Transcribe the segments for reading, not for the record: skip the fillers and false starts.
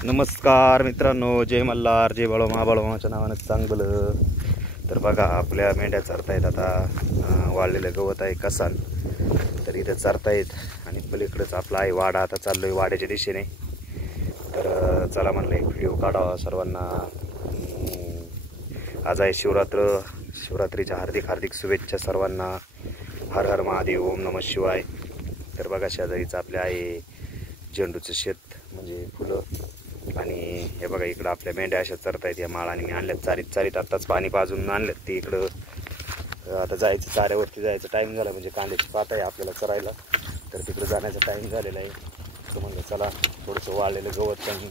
नमस्कार मित्रांनो, जय मल्हार, जय बाळो महाबाळोमाच्या नावानं चांगलं. तर बघा आपल्या मेंढ्या चरतायत आता. वाळलेलं गवत आहे कसान, तर इथं चरतायत आणि पलीकडंच आपला आहे वाडा. आता चाललोय वाड्याच्या दिशेने. तर चला म्हणलं एक व्हिडिओ काढावा सर्वांना. आज आहे शिवरात्र. शिवरात्रीच्या हार्दिक हार्दिक शुभेच्छा सर्वांना. हर हर महादेव, ओम नमः शिवाय. तर बघा शेजारीचं आपल्या आहे झेंडूचं शेत, म्हणजे फुलं. आणि हे बघा इकडं आपल्या मेंढ्या अशा चरतायत या माळाने. मी आणल्यात चारीत आत्ताच पाणी पाजून आणल्यात ते इकडं. आता जायचं, चाऱ्यावरती जायचं टाईम झाला, म्हणजे कांद्याची पात आहे आपल्याला चरायला. तर तिकडं जाण्याचा टाईम झालेला आहे. तर म्हणलं चला थोडंसं वाळलेलं गवत पण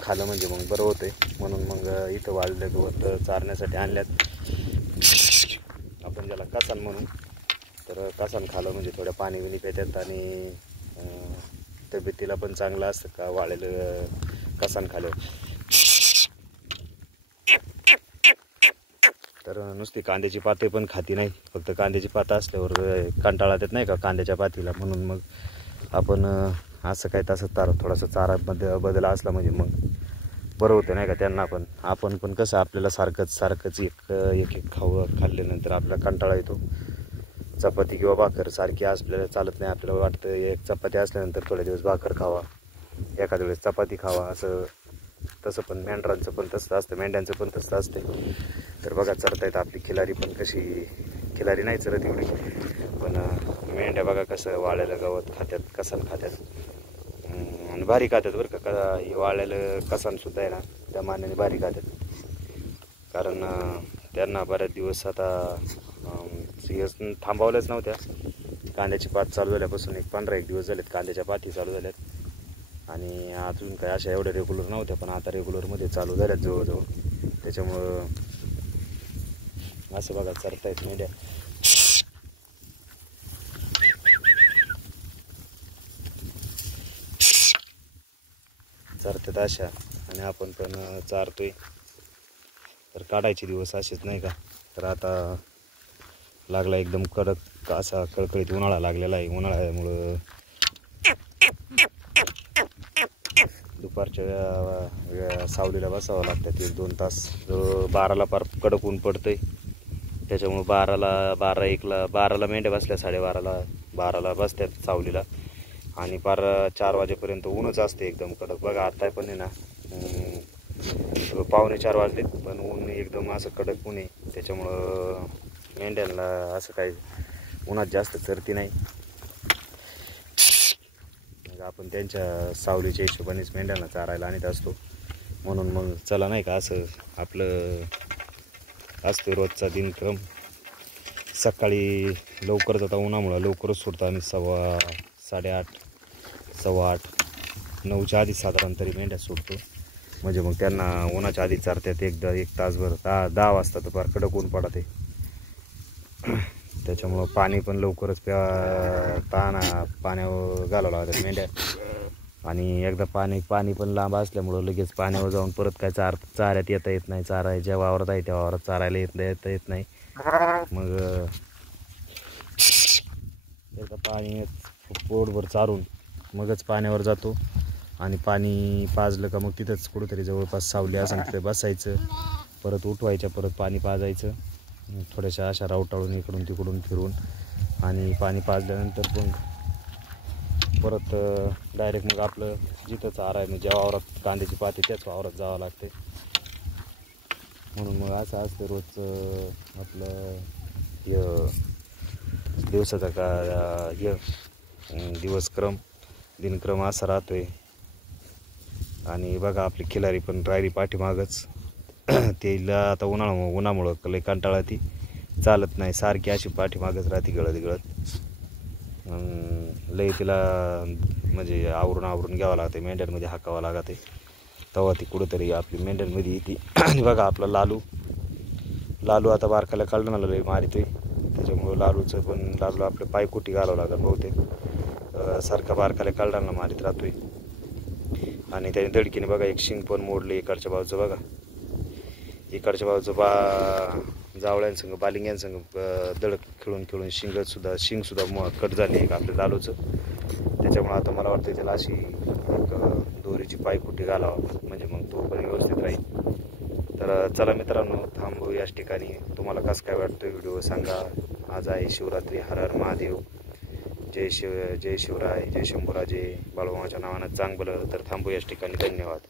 खालं म्हणजे मग बरं होतं आहे. म्हणून मग इथं वाळलेलं गवत चारण्यासाठी आणल्यात आपण, ज्याला कसान म्हणून. तर कसान खालं म्हणजे थोड्या पाणी बिणी पेतात आणि तब्येतीला पण चांगलं असतं का वाळलेलं कसान खालं. तर नुसती कांद्याची पाते पण खाती नाही, फक्त कांद्याची पातं असल्यावर कंटाळा येत नाही का कांद्याच्या पातीला. म्हणून मग आपण असं काय तसं थोडासा चारा बदल असला म्हणजे मग बरं होतं नाही का त्यांना पण. आपण पण कसं आपल्याला सारखंच एक खाल्ल्यानंतर आपल्याला कंटाळा येतो. चपाती किंवा भाकर सारखी आपल्याला चालत नाही. आपल्याला वाटतं एक चपाती असल्यानंतर थोडे दिवस भाकर खावा, एखाद्या वेळेस चपाती खावा असं. तसं पण मेंढरांचं पण तसं असतं, मेंढ्यांचं पण तसं असतं. तर बघा चरतायत आपली खिलारी पण. कशी खिलारी नाही चरत एवढी, पण मेंढ्या बघा कसं वाळलेलं गवत खात्यात, कसान खात्यात आणि भारी खात्यात बरं का. हे वाळलेलं कसानसुद्धा आहे ना, त्या मानाने भारी खात्यात. कारण त्यांना बऱ्याच दिवस आता थांबवल्याच नव्हत्या. कांद्याची पात चालू झाल्यापासून 15 दिवस झालेत कांद्याच्या पाती चालू झाल्यात. आणि अजून काय अशा एवढ्या रेग्युलर नव्हत्या, पण आता रेग्युलरमध्ये चालू झाल्यात जवळजवळ. त्याच्यामुळं असं बघा चरतायत मेंढ्या. चरतात अशा आणि आपण पण चारतोय. तर काढायचे दिवस असेच नाही का. तर आता लागला एकदम कडक असा कळकळीत उन्हाळा लागलेला आहे. उन्हाळ्यामुळं दुपारच्या सावलीला बसावं लागतात 1-2 तास. 12ला पार कडक ऊन पडतंय. त्याच्यामुळं 12ला मेंढ्या बसल्या, 12:30ला बसतात सावलीला. आणि पार 4 वाजेपर्यंत ऊनच असते एकदम कडक. बघा आता पण आहे ना 3:45 वाजलेत, पण ऊन एकदम असं कडक ऊन आहे. त्याच्यामुळं मेंढ्यांना असं काही उन्हात जास्त चरती नाही. आपण त्यांच्या सावलीच्या हिशोबानेच मेंढ्यांना चारायला आणत असतो. म्हणून मग चला नाही का असं आपलं असतो रोजचा दिनक्रम. सकाळी लवकर जाता, उन्हामुळं लवकरच सुटतं. आणि 7:30, 8:15, 9च्या आधी साधारण तरी मेंढ्या सुटतो. म्हणजे मग त्यांना उन्हाच्या आधी चारतात. 1 तासभर 10 वाजता तर फार कडक ऊन पडते. त्याच्यामुळं पाणी पण लवकरच पाण्यावर घालावं लागतात मेंढ्या. आणि एकदा पाणी पण लांब असल्यामुळं लगेच पाण्यावर जाऊन परत काय चाऱ्यात येत नाही. चारा ज्या वावरात आहे त्या वावरात चारायला येत नाही. मग एकदा पाणी पोटभर चारून मगच पाण्यावर जातो. आणि पाणी पाजलं का मग तिथंच कुठंतरी जवळपास सावली असेल तिथे बसायचं. परत उठवायच्या, परत पाणी पाजायचं. थोड्याशा अशा रावटाळून इकडून तिकडून फिरून. आणि पाणी पाजल्यानंतर मग परत डायरेक्ट मग आपलं जिथं चारा आहे, म्हणजे ज्या वावरात कांद्याची पाती त्याच वावरात जावं लागते. म्हणून मग असं असतं रोजचं आपलं दिवसाचा दिनक्रम असा राहतोय. आणि बघा आपली खिलारी पण राहिली पाठीमागच. तिला आता उन्हामुळं लय कंटाळा, ती चालत नाही, सारखी अशी पाठीमागच राहते गळत. लय तिला म्हणजे आवरून घ्यावं लागते, मेंढ्यांमध्ये हाकावं लागते, तेव्हा ती कुठंतरी आपली मेंढ्यांमध्ये येते. आणि बघा आपला लालू आता बारकाला काढून लय मारितोय. त्याच्यामुळं लालू आपलं पायकुटी घालावं लागत बहुतेक. सारखा बारकाला काढायला मारित राहतोय. आणि त्याने दडकीने बघा एक शिंग पण मोडले इकडच्या बाजूचं. बघा इकडच्या बाजूचं जावळ्यांसंग बालिंग्यांसंग दडक खेळून शिंगसुद्धा कट झाली एक आपल्या लालूचं. त्याच्यामुळे आता मला वाटतं त्याला अशी एक दोरीची पायकुटी घालावं, म्हणजे मग तो पण व्यवस्थित राहील. तर चला मित्रांनो, थांबू याच ठिकाणी. तुम्हाला कसं काय वाटतं व्हिडिओ सांगा. आज आहे शिवरात्री. हर हर महादेव. जय शिवराय, जय शंभूराजे. बाळूमामाच्या नावानं चांगलं. तर थांबू याच ठिकाणी. धन्यवाद.